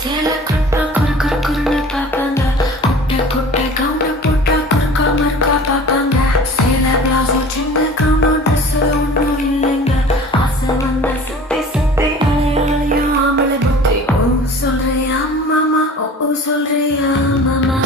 சேல கட்டா குறு குறு குறுன்னு பாப்பாங்க. குட்டை குட்டை கவுன போட்டா குறுக்கா மறுக்கா பாப்பாங்க. சேல பிளவுஸும் சின்ன கவுனும் ட்ரெஸ்ஸு ஒன்றும் இல்லைங்க. ஆசை வந்தா சுத்தி சுத்தி அலையும் ஆம்பளை புத்தி. ஓ சொல்றியா மாமா, ஓ சொல்றியா மாமா.